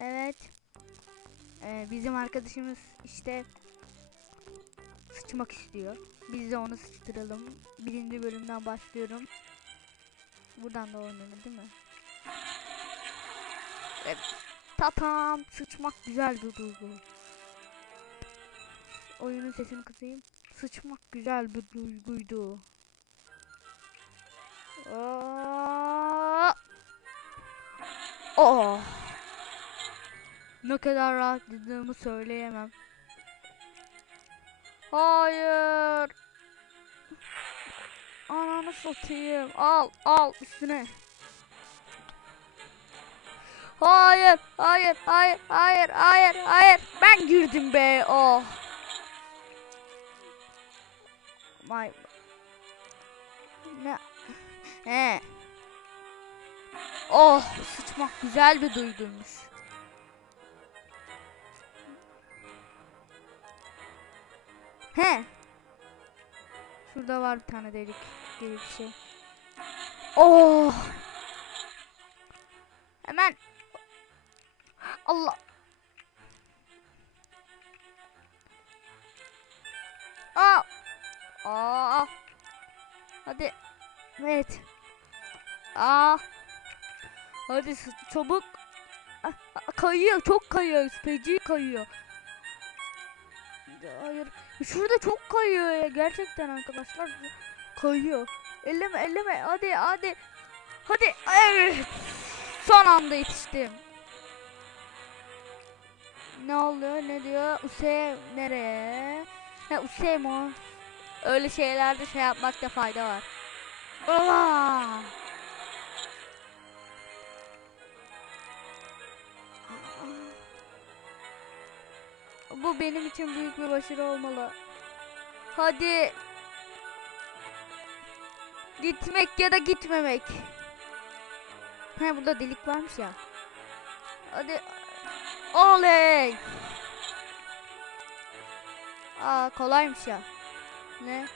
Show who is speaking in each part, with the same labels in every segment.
Speaker 1: Evet. Ee, bizim arkadaşımız işte sıçmak istiyor. Biz de onu sıçtıralım. Birinci bölümden başlıyorum. Buradan da oynanır değil mi? Evet. Tatam sıçmak güzel bir duygu. Oyunun sesini kısayım. Sıçmak güzel bir duyguydu. Aa! Oh. Ne kadar rahatladığımı söyleyemem. Hayır. Ananı satayım. Al al üstüne. Hayır, hayır, hayır, hayır, hayır, hayır. Ben girdim be. Oh. My. Ne? He. Oh, sıçmak güzel bir duyguymuş. He. Şurada var bir tane delik gibi bir şey. Oh. Hemen. Allah. Aa. Aa. Hadi. Evet. Aa. Hadi çabuk. Ah, ah, Kayıyor, çok kayıyor. Feci kayıyor. Hayır. Şurada çok kayıyor ya gerçekten arkadaşlar. Kayıyor. Elleme, elleme. Hadi, hadi. Hadi. Evet. Son anda yetiştim. Ne oluyor? Ne diyor? Use nereye? Ha Usemo. Öyle şeylerde şey yapmakta fayda var. Aa! Bu benim için büyük bir başarı olmalı. Hadi. Gitmek ya da gitmemek. He burada delik varmış ya. Hadi. Oley. Aa kolaymış ya. Ne?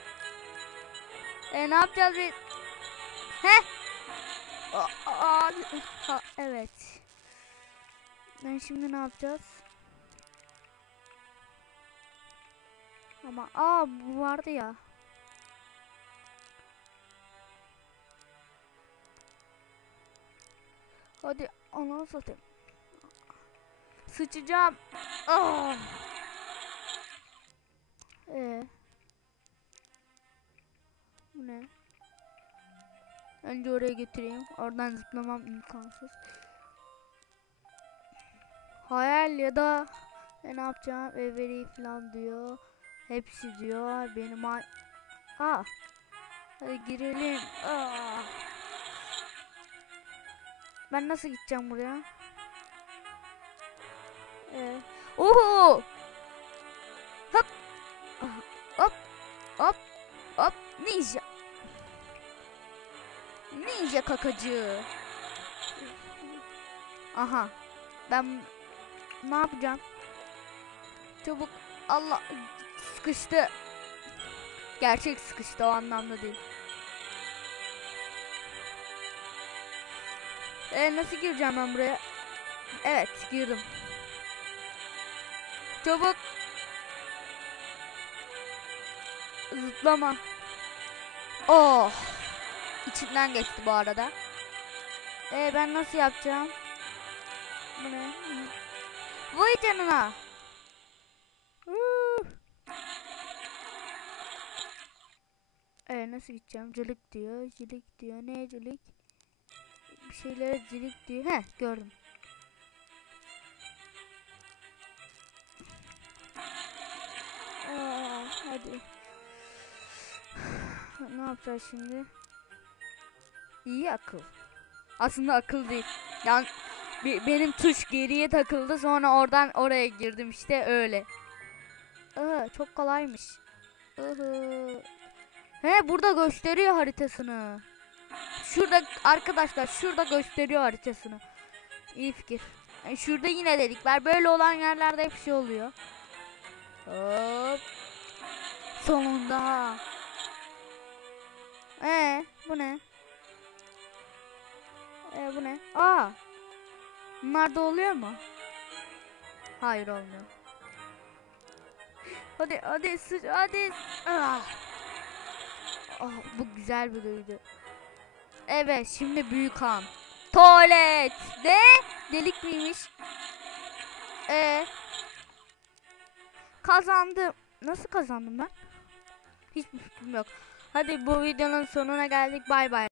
Speaker 1: E ne yapacağız biz? He? Aa, aa, ha, evet. Ben şimdi ne yapacağız? Ama aa bu vardı ya. Hadi ananı satayım. Sıçacağım. Ah. Ee. Bu ne? Önce oraya götüreyim. Oradan zıplamam imkansız. Hayal ya da e, ne yapacağım? Every falan diyor. Hepsi diyor. Benim ay... Aa. Hadi girelim. Aa. Ben nasıl gideceğim buraya? Ee, oho! Hop! Ah, Hop! Hop! Hop! Ninja! Ninja kakacı! Aha! Ben ne yapacağım? Çabuk! Allah! Sıkıştı! Gerçek sıkıştı o anlamda değil. Ee, nasıl gireceğim ben buraya? Evet girdim. Çabuk. Zıplama. Oh. İçinden geçti bu arada. Ee, ben nasıl yapacağım? Bu ne? Vay canına. Huu. Ee, nasıl gideceğim? Cılık diyor. Cilik diyor. Ne cilik? Bir şeylere cilik diyor. Heh gördüm. Aa, hadi. ne yapacağız şimdi? İyi akıl. Aslında akıl değil. Yani be- benim tuş geriye takıldı sonra oradan oraya girdim işte öyle. Aa, çok kolaymış. Ihı. He burada gösteriyor haritasını. Şurada arkadaşlar şurada gösteriyor haritasını. İyi fikir. E, şurada yine dedik var. Böyle olan yerlerde hep şey oluyor. Hop. Sonunda. Ee, bu ne? Ee, bu ne? Aa. Bunlar da oluyor mu? Hayır olmuyor. Hadi hadi sıç hadi. Ah. Ah, bu güzel bir duydu. Evet şimdi büyük han. Tuvalet. De delik miymiş? E kazandım. Nasıl kazandım ben? Hiçbir fikrim yok. Hadi bu videonun sonuna geldik. Bay bay.